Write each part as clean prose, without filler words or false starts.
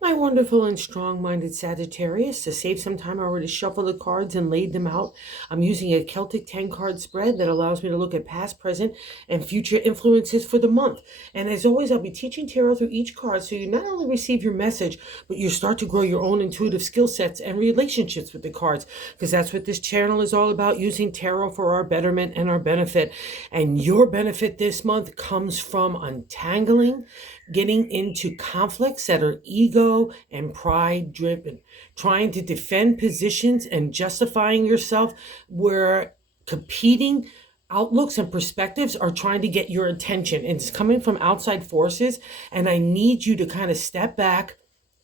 My wonderful and strong-minded Sagittarius, to save some time, I already shuffled the cards and laid them out. I'm using a Celtic 10-card spread that allows me to look at past, present, and future influences for the month. And as always, I'll be teaching tarot through each card so you not only receive your message, but you start to grow your own intuitive skill sets and relationships with the cards, because that's what this channel is all about, using tarot for our betterment and our benefit. And your benefit this month comes from untangling, getting into conflicts that are ego and pride driven, trying to defend positions and justifying yourself where competing outlooks and perspectives are trying to get your attention. And it's coming from outside forces. And I need you to kind of step back,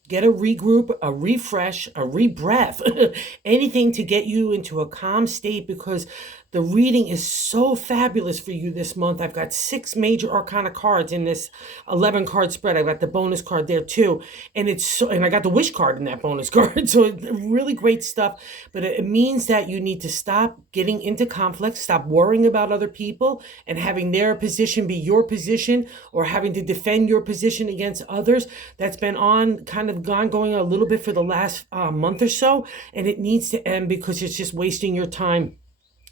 get a regroup, a refresh, a rebreath, anything to get you into a calm state, because the reading is so fabulous for you this month. I've got 6 major arcana cards in this 11 card spread. I've got the bonus card there too. And and I got the wish card in that bonus card. So really great stuff. But it means that you need to stop getting into conflict, stop worrying about other people and having their position be your position, or having to defend your position against others. That's been going a little bit for the last month or so. And it needs to end, because it's just wasting your time.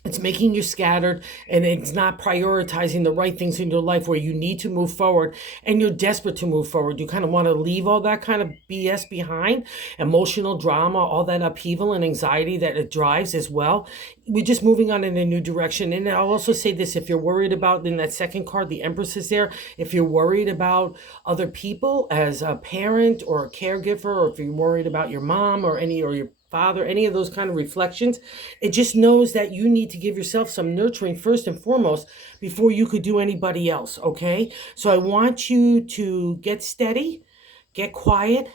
It's making you scattered, and it's not prioritizing the right things in your life where you need to move forward and you're desperate to move forward. You kind of want to leave all that kind of BS behind, emotional drama, all that upheaval and anxiety that it drives as well. We're just moving on in a new direction. And I'll also say this: if you're worried about, in that second card, the Empress is there. If you're worried about other people as a parent or a caregiver, or if you're worried about your mom or your father, any of those kind of reflections, it just knows that you need to give yourself some nurturing first and foremost before you could do anybody else, okay? So I want you to get steady, get quiet,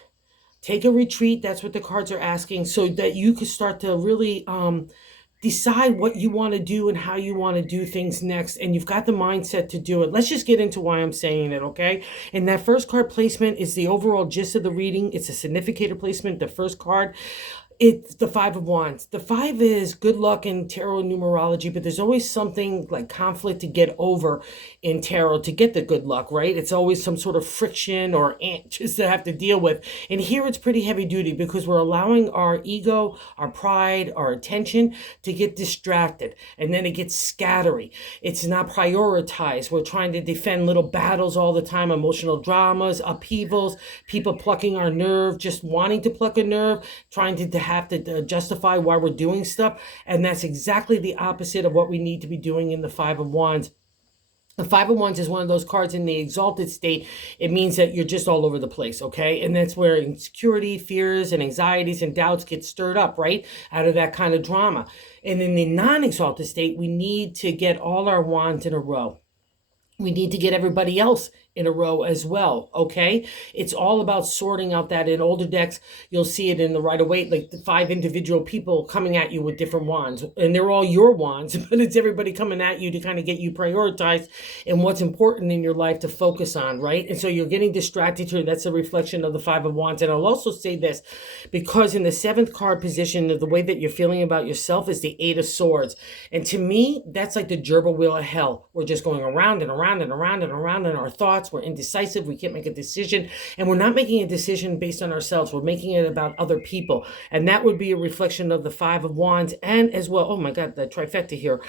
take a retreat. That's what the cards are asking, so that you could start to really decide what you want to do and how you want to do things next, and you've got the mindset to do it. Let's just get into why I'm saying it, okay? And that first card placement is the overall gist of the reading. It's a significator placement. The first card, it's the Five of Wands. The five is good luck in tarot numerology, but there's always something like conflict to get over in tarot to get the good luck, right? It's always some sort of friction or just to have to deal with. And here it's pretty heavy duty, because we're allowing our ego, our pride, our attention to get distracted, and then it gets scattery. It's not prioritized. We're trying to defend little battles all the time, emotional dramas, upheavals, people plucking our nerve, just wanting to pluck a nerve, trying to have to justify why we're doing stuff. And that's exactly the opposite of what we need to be doing in the Five of Wands. The Five of Wands is one of those cards in the exalted state. It means that you're just all over the place, okay? And that's where insecurity, fears, and anxieties and doubts get stirred up, right? Out of that kind of drama. And in the non-exalted state, we need to get all our wands in a row. We need to get everybody else in a row as well, okay? It's all about sorting out that. In older decks, you'll see it in the Rider-Waite, like the 5 individual people coming at you with different wands. And they're all your wands, but it's everybody coming at you to kind of get you prioritized in what's important in your life to focus on, right? And so you're getting distracted here. That's a reflection of the Five of Wands. And I'll also say this, because in the 7th card position, the way that you're feeling about yourself is the Eight of Swords. And to me, that's like the gerbil wheel of hell. We're just going around and around and around and around in our thoughts. We're indecisive. We can't make a decision. And we're not making a decision based on ourselves. We're making it about other people. And that would be a reflection of the Five of Wands. And as well, oh my God, the trifecta here.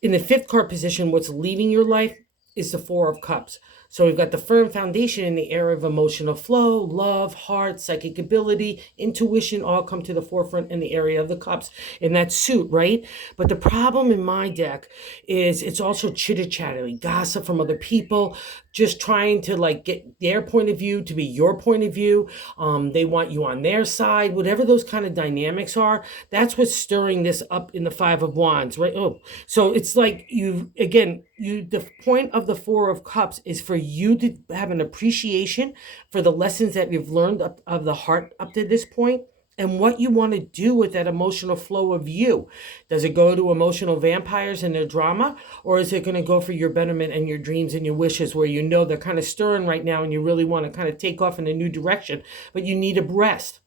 In the 5th card position, what's leaving your life is the Four of Cups. So we've got the firm foundation in the area of emotional flow, love, heart, psychic ability, intuition, all come to the forefront in the area of the cups in that suit, right? But the problem in my deck is it's also chitter-chatter, gossip from other people, just trying to like get their point of view to be your point of view. They want you on their side, whatever those kind of dynamics are. That's what's stirring this up in the Five of Wands, right? Oh, so it's like the point of the Four of Cups is for you to have an appreciation for the lessons that you've learned of the heart up to this point, and what you want to do with that emotional flow of you. Does it go to emotional vampires and their drama, or is it going to go for your betterment and your dreams and your wishes, where you know they're kind of stirring right now and you really want to kind of take off in a new direction, but you need a rest?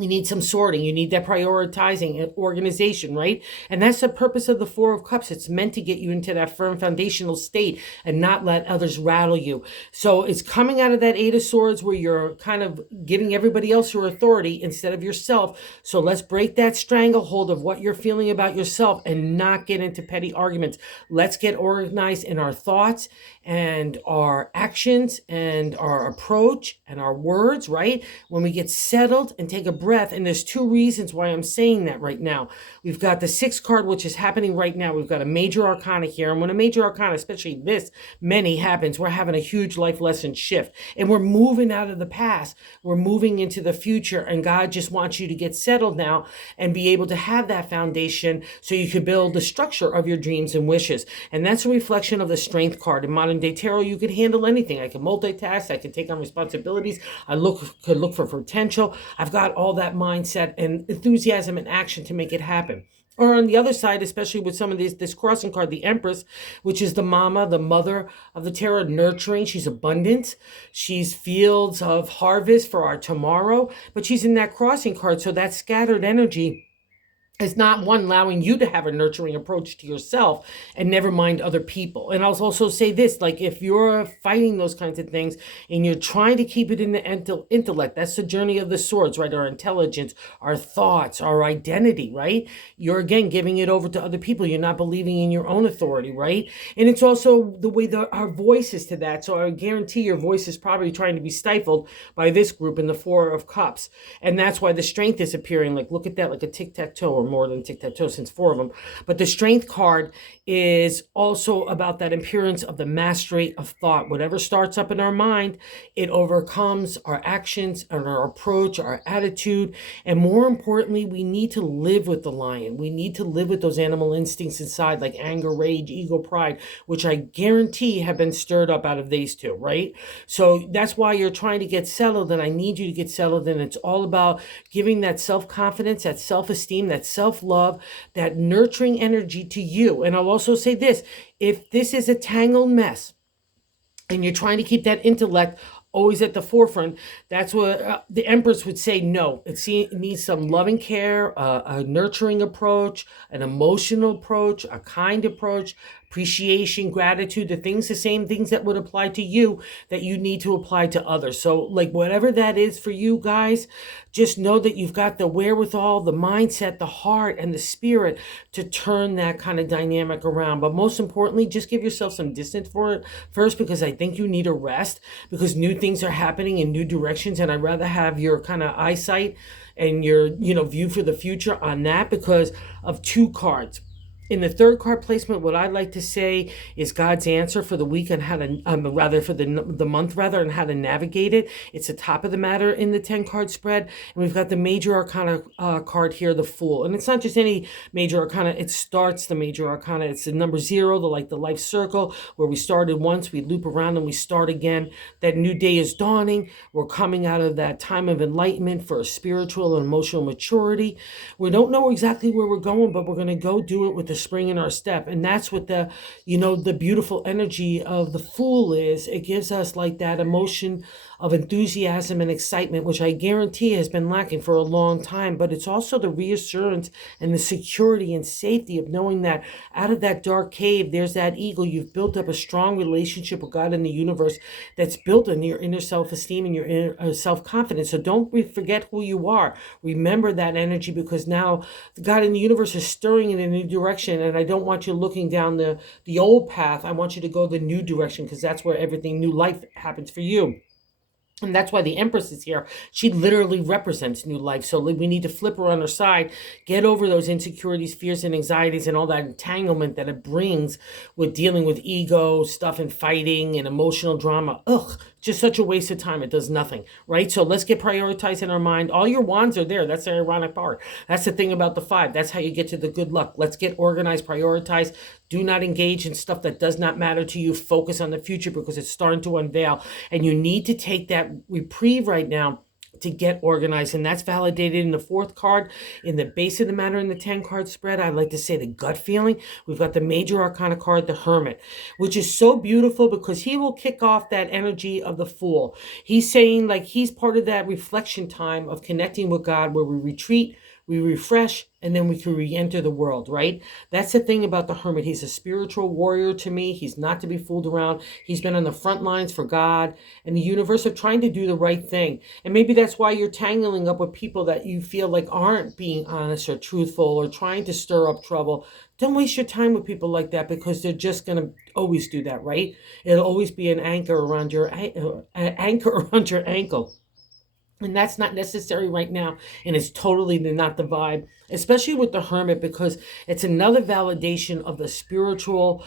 You need some sorting. You need that prioritizing and organization, right? And that's the purpose of the Four of Cups. It's meant to get you into that firm foundational state and not let others rattle you. So it's coming out of that Eight of Swords where you're kind of giving everybody else your authority instead of yourself. So let's break that stranglehold of what you're feeling about yourself and not get into petty arguments. Let's get organized in our thoughts and our actions and our approach and our words, right? When we get settled and take a breath, and there's two reasons why I'm saying that right now. We've got the sixth card, which is happening right now. We've got a major arcana here. And when a major arcana, especially this many happens, we're having a huge life lesson shift. And we're moving out of the past. We're moving into the future. And God just wants you to get settled now and be able to have that foundation so you can build the structure of your dreams and wishes. And that's a reflection of the strength card. In modern day tarot, you could handle anything. I can multitask. I can take on responsibilities. I could look for potential. I've got all that mindset and enthusiasm and action to make it happen. Or on the other side, especially with some of this crossing card, the Empress, which is the mama, the mother of the tarot, nurturing. She's abundant. She's fields of harvest for our tomorrow. But she's in that crossing card. So that scattered energy is not one allowing you to have a nurturing approach to yourself and never mind other people. And I'll also say this, like if you're fighting those kinds of things and you're trying to keep it in the intellect, that's the journey of the swords, right? Our intelligence, our thoughts, our identity, right? You're again giving it over to other people. You're not believing in your own authority, right? And it's also the way our voice is to that. So I guarantee your voice is probably trying to be stifled by this group in the Four of Cups. And that's why the strength is appearing. Like look at that, like a tic-tac-toe, or more than tic-tac-toe since four of them. But the strength card is also about that appearance of the mastery of thought. Whatever starts up in our mind, it overcomes our actions and our approach, our attitude. And more importantly, we need to live with the lion. We need to live with those animal instincts inside, like anger, rage, ego, pride, which I guarantee have been stirred up out of these two, right? So that's why you're trying to get settled, and I need you to get settled. And it's all about giving that self-confidence, that self-esteem, that self-love, that nurturing energy to you. And I'll also say this, if this is a tangled mess and you're trying to keep that intellect always at the forefront, that's what the Empress would say. No, it needs some loving care, a nurturing approach, an emotional approach, a kind approach, appreciation, gratitude, the same things that would apply to you that you need to apply to others. So like whatever that is for you guys, just know that you've got the wherewithal, the mindset, the heart, and the spirit to turn that kind of dynamic around. But most importantly, just give yourself some distance for it first, because I think you need a rest, because new things are happening in new directions. And I'd rather have your kind of eyesight and your, view for the future on that because of two cards. In the third card placement, what I'd like to say is God's answer for the week on how to, for the month, and how to navigate it. It's the top of the matter in the 10 card spread. And we've got the major arcana card here, the Fool. And it's not just any major arcana. It starts the major arcana. It's the number 0, the life circle, where we started once, we loop around and we start again. That new day is dawning. We're coming out of that time of enlightenment for a spiritual and emotional maturity. We don't know exactly where we're going, but we're going to go do it with the spring in our step. And that's what the beautiful energy of the Fool is. It gives us like that emotion of enthusiasm and excitement, which I guarantee has been lacking for a long time. But it's also the reassurance and the security and safety of knowing that out of that dark cave, there's that eagle. You've built up a strong relationship with God and the universe that's built on your inner self-esteem and your inner self-confidence. So don't forget who you are. Remember that energy, because now God and the universe is stirring in a new direction. And I don't want you looking down the old path. I want you to go the new direction, because that's where everything, new life happens for you. And that's why the Empress is here. She literally represents new life. So we need to flip her on her side, get over those insecurities, fears, and anxieties, and all that entanglement that it brings with dealing with ego stuff and fighting and emotional drama. Just such a waste of time. It does nothing, right? So let's get prioritized in our mind. All your wands are there. That's the ironic part. That's the thing about the 5. That's how you get to the good luck. Let's get organized, prioritized. Do not engage in stuff that does not matter to you. Focus on the future, because it's starting to unveil. And you need to take that reprieve right now to get organized. And that's validated in the fourth card. In the base of the matter in the 10 card spread, I like to say the gut feeling. We've got the major arcana card, the Hermit, which is so beautiful because he will kick off that energy of the Fool. He's saying like he's part of that reflection time of connecting with God where we retreat, we refresh, and then we can re-enter the world, right? That's the thing about the Hermit. He's a spiritual warrior to me. He's not to be fooled around. He's been on the front lines for God and the universe of trying to do the right thing. And maybe that's why you're tangling up with people that you feel like aren't being honest or truthful or trying to stir up trouble. Don't waste your time with people like that because they're just going to always do that, right? It'll always be an anchor around your ankle. And that's not necessary right now. And it's totally not the vibe, especially with the Hermit, because it's another validation of the spiritual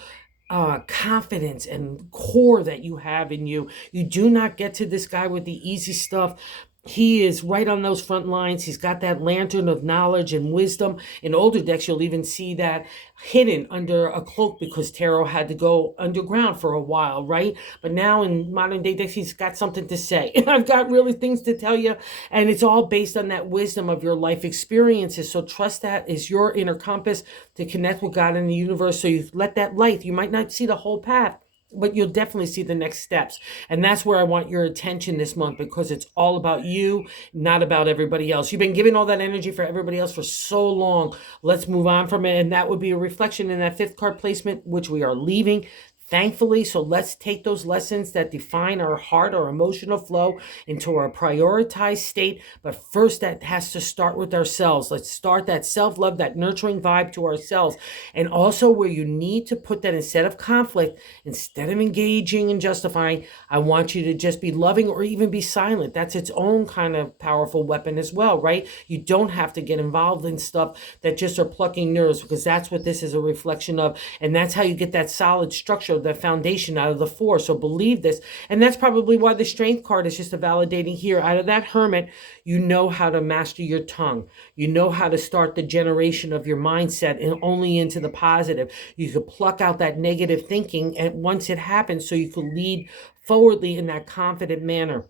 confidence and core that you have in you. You do not get to this guy with the easy stuff. He is right on those front lines. He's got that lantern of knowledge and wisdom. In older decks, you'll even see that hidden under a cloak because tarot had to go underground for a while, right? But now in modern day decks, he's got something to say. And I've got really things to tell you. And it's all based on that wisdom of your life experiences. So trust that is your inner compass to connect with God and the universe. So you let that light, you might not see the whole path, but you'll definitely see the next steps. And that's where I want your attention this month because it's all about you, not about everybody else. You've been giving all that energy for everybody else for so long. Let's move on from it. And that would be a reflection in that fifth card placement, which we are leaving, thankfully. So let's take those lessons that define our heart, our emotional flow into our prioritized state. But first, that has to start with ourselves. Let's start that self-love, that nurturing vibe to ourselves. And also where you need to put that instead of conflict, instead of engaging and justifying, I want you to just be loving or even be silent. That's its own kind of powerful weapon as well, right? You don't have to get involved in stuff that just are plucking nerves because that's what this is a reflection of. And that's how you get that solid structure, the foundation out of the four. So believe this. And that's probably why the strength card is just a validating here. Out of that Hermit, you know how to master your tongue. You know how to start the generation of your mindset and only into the positive. You could pluck out that negative thinking and once it happens so you could lead forwardly in that confident manner.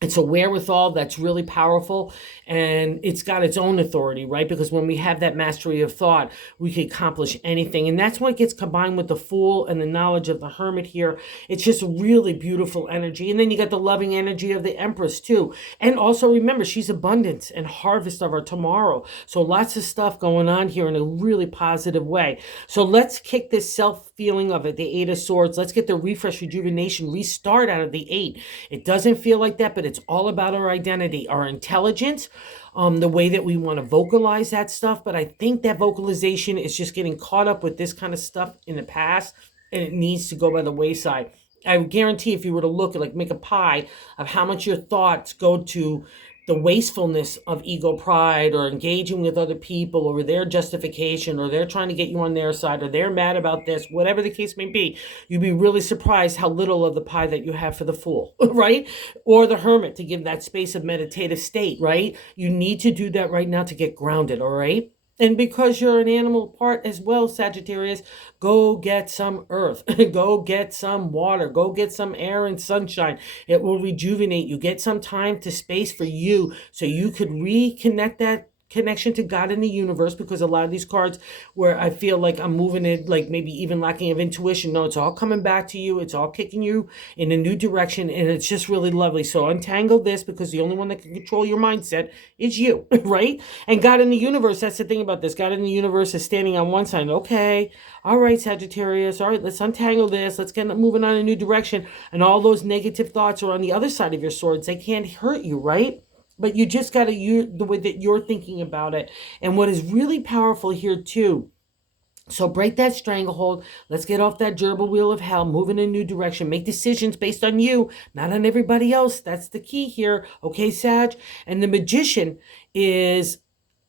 It's a wherewithal that's really powerful and it's got its own authority, right? Because when we have that mastery of thought, we can accomplish anything. And that's what gets combined with the Fool and the knowledge of the Hermit here. It's just really beautiful energy. And then you got the loving energy of the Empress too. And also remember, she's abundance and harvest of our tomorrow. So lots of stuff going on here in a really positive way. So let's kick this self-feeling of it, the Eight of Swords. Let's get the refresh, rejuvenation, restart out of the Eight. It doesn't feel like that, but it's all about our identity, our intelligence, the way that we want to vocalize that stuff. But I think that vocalization is just getting caught up with this kind of stuff in the past, and it needs to go by the wayside. I guarantee if you were to look at, like, make a pie of how much your thoughts go to the wastefulness of ego pride or engaging with other people or their justification or they're trying to get you on their side or they're mad about this, whatever the case may be, you'd be really surprised how little of the pie that you have for the Fool, right? Or the Hermit to give that space of meditative state, right? You need to do that right now to get grounded, all right? And because you're an animal part as well, Sagittarius, go get some earth, go get some water, go get some air and sunshine. It will rejuvenate you. Get some time to space for you so you could reconnect that connection to God and the universe, because a lot of these cards where I feel like I'm moving it, like maybe even lacking of intuition, no, it's all coming back to you. It's all kicking you in a new direction, and it's just really lovely. So untangle this, because the only one that can control your mindset is you, right? And God in the universe, that's the thing about this. God in the universe is standing on one side. Okay, all right, Sagittarius, all right, let's untangle this. Let's get moving on a new direction. And all those negative thoughts are on the other side of your swords. They can't hurt you, right? But you just got to use the way that you're thinking about it. And what is really powerful here too, so break that stranglehold. Let's get off that gerbil wheel of hell, move in a new direction, make decisions based on you, not on everybody else. That's the key here. Okay, Sag? And the Magician is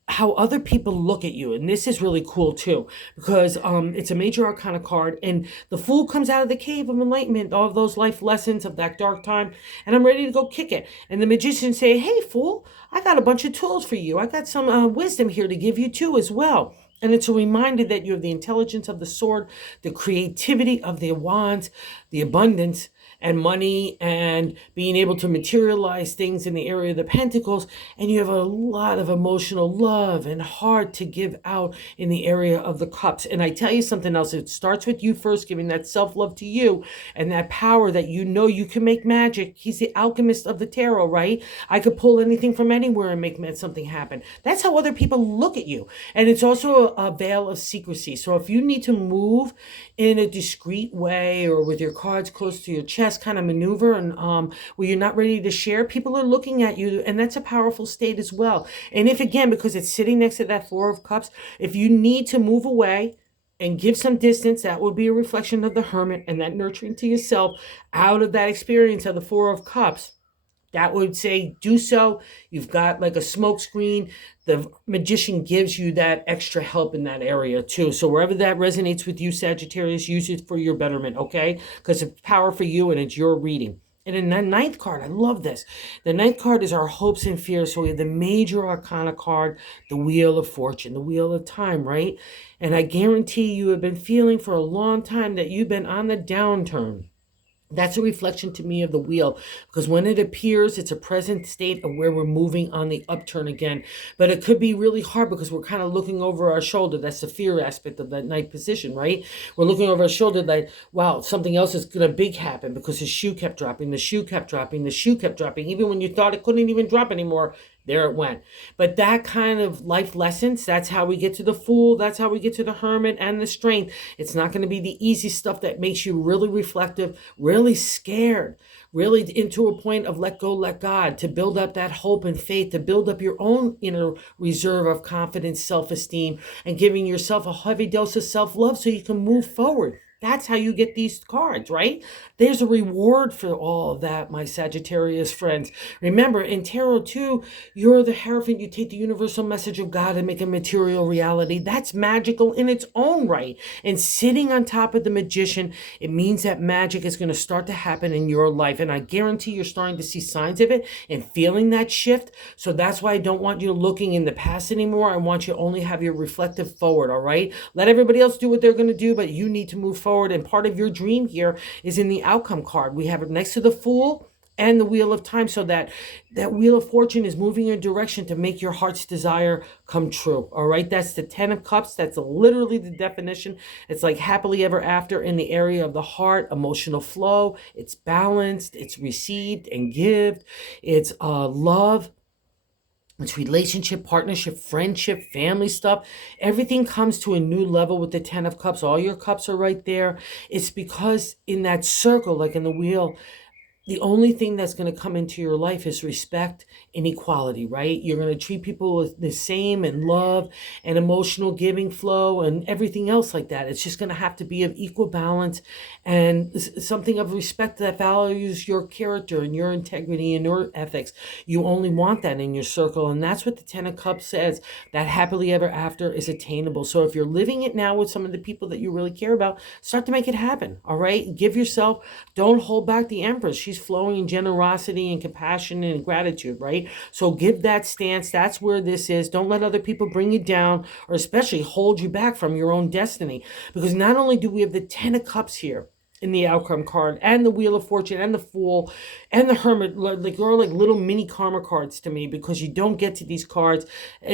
how other people look at you. And this is really cool too, because it's a major arcana card, and the Fool comes out of the cave of enlightenment, all of those life lessons of that dark time, and I'm ready to go kick it. And the Magician say, hey, Fool, I got a bunch of tools for you. I got some wisdom here to give you too as well. And it's a reminder that you have the intelligence of the sword, the creativity of the wands, the abundance, and money and being able to materialize things in the area of the pentacles. And you have a lot of emotional love and heart to give out in the area of the cups. And I tell you something else, it starts with you first, giving that self-love to you and that power that you know you can make magic. He's the alchemist of the tarot, right? I could pull anything from anywhere and make something happen. That's how other people look at you. And it's also a veil of secrecy. So if you need to move in a discreet way or with your cards close to your chest kind of maneuver, and where you're not ready to share, people are looking at you, and that's a powerful state as well. And if, again, because it's sitting next to that Four of Cups, if you need to move away and give some distance, that will be a reflection of the Hermit and that nurturing to yourself out of that experience of the Four of Cups. That would say do so. You've got like a smoke screen. The Magician gives you that extra help in that area too. So wherever that resonates with you, Sagittarius, use it for your betterment, okay? Because it's power for you and it's your reading. And in the ninth card, I love this. The ninth card is our hopes and fears. So we have the major arcana card, the Wheel of Fortune, the Wheel of Time, right? And I guarantee you have been feeling for a long time that you've been on the downturn. That's a reflection to me of the wheel, because when it appears, it's a present state of where we're moving on the upturn again. But it could be really hard because we're kind of looking over our shoulder. That's the fear aspect of that night position, right? We're looking over our shoulder like, wow, something else is going to big happen because the shoe kept dropping, the shoe kept dropping, the shoe kept dropping. Even when you thought it couldn't even drop anymore, there it went. But that kind of life lessons, that's how we get to the Fool. That's how we get to the Hermit and the Strength. It's not going to be the easy stuff that makes you really reflective, really scared, really into a point of let go, let God, to build up that hope and faith, to build up your own inner reserve of confidence, self-esteem, and giving yourself a heavy dose of self-love so you can move forward. That's how you get these cards, right? There's a reward for all of that, my Sagittarius friends. Remember, in Tarot too, you're the Hierophant. You take the universal message of God and make a material reality. That's magical in its own right. And sitting on top of the Magician, it means that magic is going to start to happen in your life. And I guarantee you're starting to see signs of it and feeling that shift. So that's why I don't want you looking in the past anymore. I want you to only have your reflective forward, all right? Let everybody else do what they're going to do, but you need to move forward. And part of your dream here is in the outcome card. We have it next to the Fool and the Wheel of Time, so that Wheel of Fortune is moving in a direction to make your heart's desire come true. All right, that's the 10 of Cups. That's literally the definition. It's like happily ever after in the area of the heart, emotional flow. It's balanced, it's received and give. It's love. It's relationship, partnership, friendship, family stuff. Everything comes to a new level with the 10 of Cups. All your cups are right there. It's because in that circle, like in the wheel, the only thing that's going to come into your life is respect and equality, right? You're going to treat people with the same and love and emotional giving flow and everything else like that. It's just going to have to be of equal balance and something of respect that values your character and your integrity and your ethics. You only want that in your circle. And that's what the 10 of Cups says, that happily ever after is attainable. So if you're living it now with some of the people that you really care about, start to make it happen, all right? Give yourself, don't hold back the Empress. She's flowing in generosity and compassion and gratitude, right? So give that stance. That's where this is. Don't let other people bring you down or especially hold you back from your own destiny. Because not only do we have the 10 of Cups here in the outcome card and the Wheel of Fortune and the Fool and the Hermit, like they're like little mini karma cards to me, because you don't get to these cards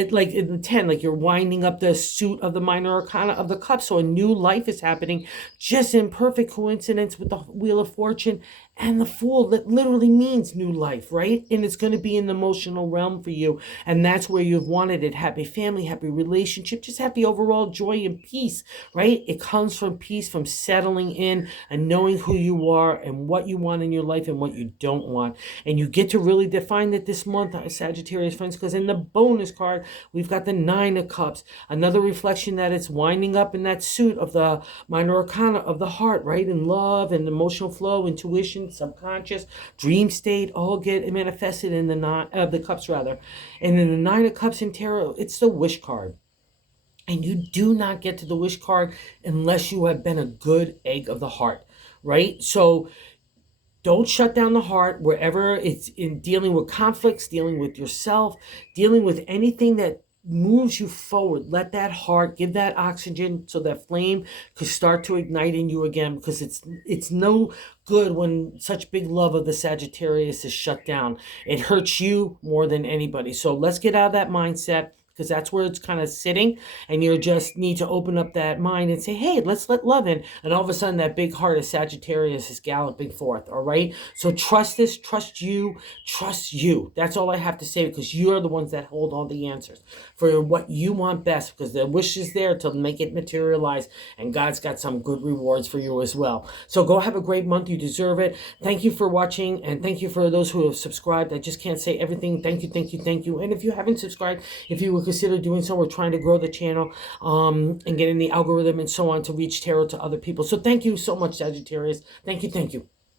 like in the 10, like you're winding up the suit of the minor arcana of the Cups. So a new life is happening just in perfect coincidence with the Wheel of Fortune and the Fool. That literally means new life, right? And it's going to be in the emotional realm for you. And that's where you've wanted it. Happy family, happy relationship, just happy overall joy and peace, right? It comes from peace, from settling in and knowing who you are and what you want in your life and what you don't want. And you get to really define it this month, Sagittarius friends, because in the bonus card, we've got the 9 of Cups. Another reflection that it's winding up in that suit of the minor arcana of the heart, right? And love and emotional flow, intuition, subconscious, dream state, all get manifested in the 9 of the Cups rather. And in the 9 of Cups in tarot, it's the wish card. And you do not get to the wish card unless you have been a good egg of the heart, right? So don't shut down the heart wherever it's in dealing with conflicts, dealing with yourself, dealing with anything that moves you forward. Let that heart give that oxygen so that flame could start to ignite in you again, because it's no good when such big love of the Sagittarius is shut down. It hurts you more than anybody. So let's get out of that mindset, because that's where it's kind of sitting, and you just need to open up that mind and say, hey, let's let love in. And all of a sudden that big heart of Sagittarius is galloping forth. All right, so trust this, trust you. That's all I have to say, because you are the ones that hold all the answers for what you want best, because the wish is there to make it materialize, and God's got some good rewards for you as well. So go have a great month. You deserve it. Thank you for watching, and thank you for those who have subscribed. I just can't say everything. Thank you. And if you haven't subscribed, if you would consider doing so, we're trying to grow the channel and get in the algorithm and so on to reach tarot to other people. So thank you so much, Sagittarius. Thank you.